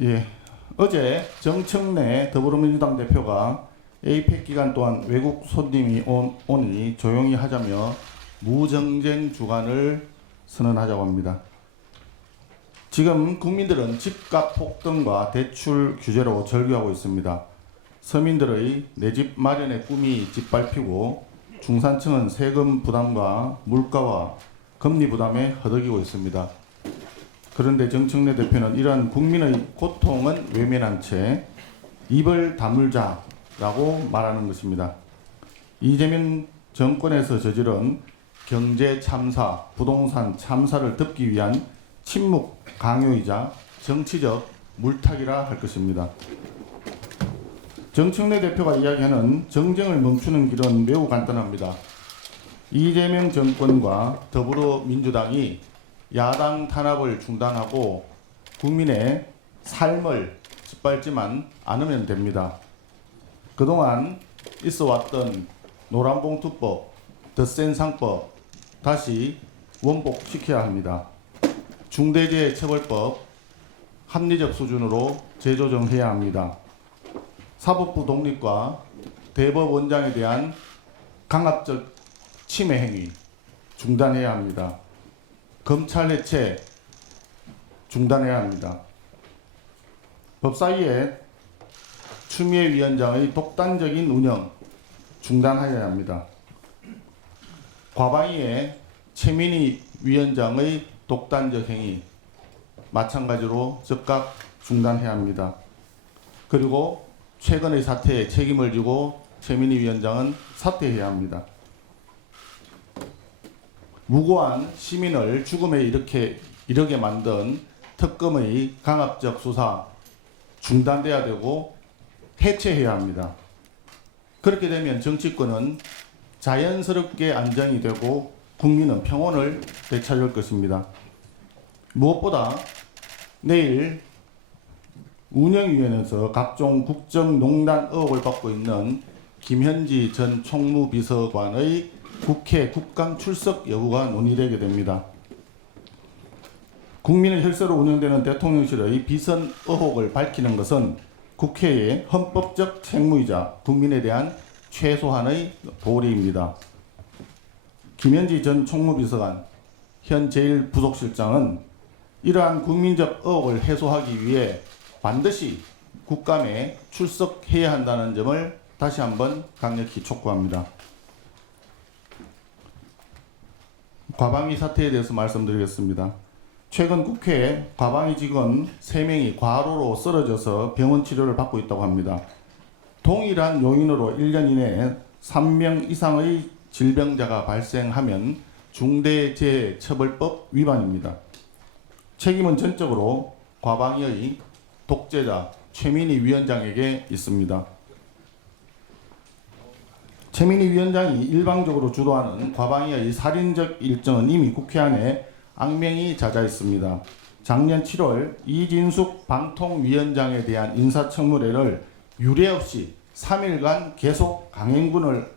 예, 어제 정청래 더불어민주당 대표가 APEC 기간 동안 외국 손님이 오니 조용히 하자며 무정쟁 주간을 선언하자고 합니다. 지금 국민들은 집값 폭등과 대출 규제로 절규하고 있습니다. 서민들의 내 집 마련의 꿈이 짓밟히고 중산층은 세금 부담과 물가와 금리 부담에 허덕이고 있습니다. 그런데 정청래 대표는 이러한 국민의 고통은 외면한 채 입을 다물자라고 말하는 것입니다. 이재명 정권에서 저지른 경제 참사, 부동산 참사를 덮기 위한 침묵 강요이자 정치적 물타기라 할 것입니다. 정청래 대표가 이야기하는 정쟁을 멈추는 길은 매우 간단합니다. 이재명 정권과 더불어민주당이 야당 탄압을 중단하고 국민의 삶을 짓밟지만 않으면 됩니다. 그동안 있어왔던 노란봉투법, 덧센상법 다시 원복시켜야 합니다. 중대재해처벌법 합리적 수준으로 재조정해야 합니다. 사법부 독립과 대법원장에 대한 강압적 침해 행위 중단해야 합니다. 검찰 해체 중단해야 합니다. 법사위의 추미애 위원장의 독단적인 운영 중단해야 합니다. 과방위의 최민희 위원장의 독단적 행위 마찬가지로 즉각 중단해야 합니다. 그리고 최근의 사태에 책임을 지고 최민희 위원장은 사퇴해야 합니다. 무고한 시민을 죽음에 이르게 만든 특검의 강압적 수사 중단돼야 되고 해체해야 합니다. 그렇게 되면 정치권은 자연스럽게 안정이 되고 국민은 평온을 되찾을 것입니다. 무엇보다 내일 운영위원회에서 각종 국정농단 의혹을 받고 있는 김현지 전 총무비서관의 국회 국감 출석 여부가 논의되게 됩니다. 국민의 혈세로 운영되는 대통령실의 비선 의혹을 밝히는 것은 국회의 헌법적 책무이자 국민에 대한 최소한의 도리입니다. 김현지 전 총무비서관, 현 제1부속실장은 이러한 국민적 의혹을 해소하기 위해 반드시 국감에 출석해야 한다는 점을 다시 한번 강력히 촉구합니다. 과방위 사태에 대해서 말씀드리겠습니다. 최근 국회에 과방위 직원 3명이 과로로 쓰러져서 병원 치료를 받고 있다고 합니다. 동일한 요인으로 1년 이내에 3명 이상의 질병자가 발생하면 중대재해처벌법 위반입니다. 책임은 전적으로 과방위의 독재자 최민희 위원장에게 있습니다. 최민희 위원장이 일방적으로 주도하는 과방위의 살인적 일정은 이미 국회 안에 악명이 잦아있습니다. 작년 7월 이진숙 방통위원장에 대한 인사청문회를 유례없이 3일간 계속 강행군을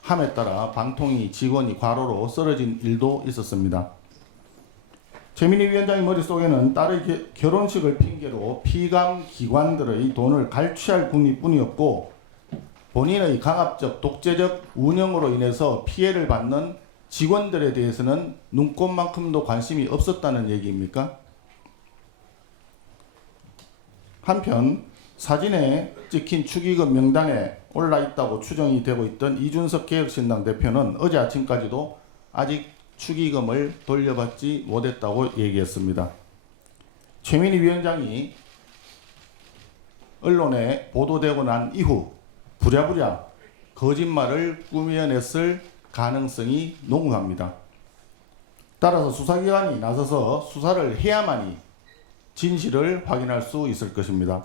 함에 따라 방통위 직원이 과로로 쓰러진 일도 있었습니다. 최민희 위원장의 머릿속에는 딸의 결혼식을 핑계로 피감 기관들의 돈을 갈취할 궁리뿐이었고 본인의 강압적 독재적 운영으로 인해서 피해를 받는 직원들에 대해서는 눈꼽만큼도 관심이 없었다는 얘기입니까? 한편 사진에 찍힌 축의금 명단에 올라있다고 추정이 되고 있던 이준석 개혁신당 대표는 어제 아침까지도 아직 축의금을 돌려받지 못했다고 얘기했습니다. 최민희 위원장이 언론에 보도되고 난 이후 부랴부랴 거짓말을 꾸며냈을 가능성이 농후합니다. 따라서 수사기관이 나서서 수사를 해야만이 진실을 확인할 수 있을 것입니다.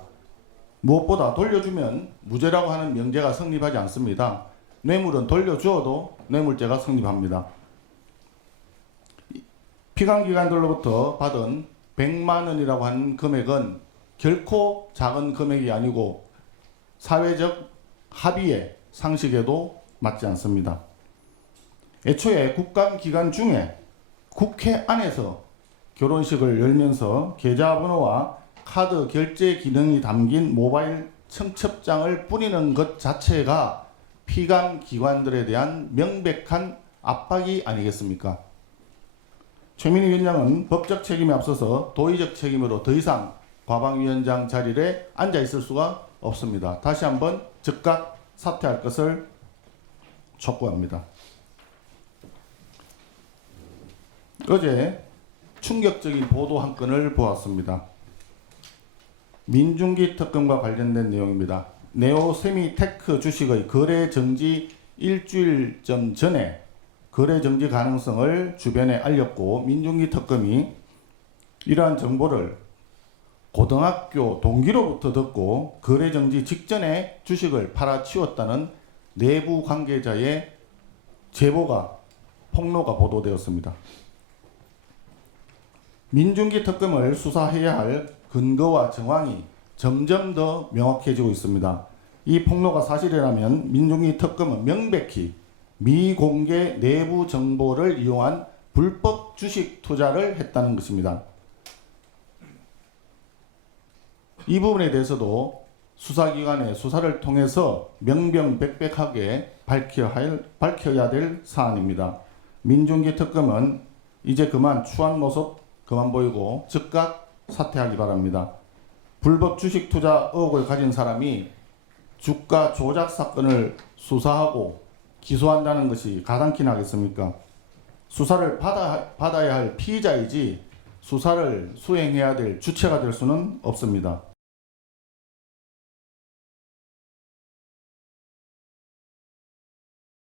무엇보다 돌려주면 무죄라고 하는 명제가 성립하지 않습니다. 뇌물은 돌려주어도 뇌물죄가 성립합니다. 피감기관들로부터 받은 100만 원이라고 하는 금액은 결코 작은 금액이 아니고 사회적 합의의 상식에도 맞지 않습니다. 애초에 국감 기간 중에 국회 안에서 결혼식을 열면서 계좌번호와 카드 결제 기능이 담긴 모바일 청첩장을 뿌리는 것 자체가 피감 기관들에 대한 명백한 압박이 아니겠습니까? 최민희 위원장은 법적 책임에 앞서서 도의적 책임으로 더 이상 과방위원장 자리에 앉아 있을 수가 없습니다. 다시 한번 즉각 사퇴할 것을 촉구합니다. 어제 충격적인 보도 한 건을 보았습니다. 민중기 특검과 관련된 내용입니다. 네오세미테크 주식의 거래 정지 일주일쯤 전에 거래 정지 가능성을 주변에 알렸고, 민중기 특검이 이러한 정보를 고등학교 동기로부터 듣고 거래 정지 직전에 주식을 팔아치웠다는 내부 관계자의 제보가 폭로가 보도되었습니다. 민중기 특검을 수사해야 할 근거와 정황이 점점 더 명확해지고 있습니다. 이 폭로가 사실이라면 민중기 특검은 명백히 미공개 내부 정보를 이용한 불법 주식 투자를 했다는 것입니다. 이 부분에 대해서도 수사기관의 수사를 통해서 명명백백하게 밝혀야 될 사안입니다. 민중기 특검은 이제 그만 추한 모습 그만 보이고 즉각 사퇴하기 바랍니다. 불법 주식 투자 의혹을 가진 사람이 주가 조작 사건을 수사하고 기소한다는 것이 가당키 나겠습니까? 수사를 받아야 할 피의자이지 수사를 수행해야 될 주체가 될 수는 없습니다.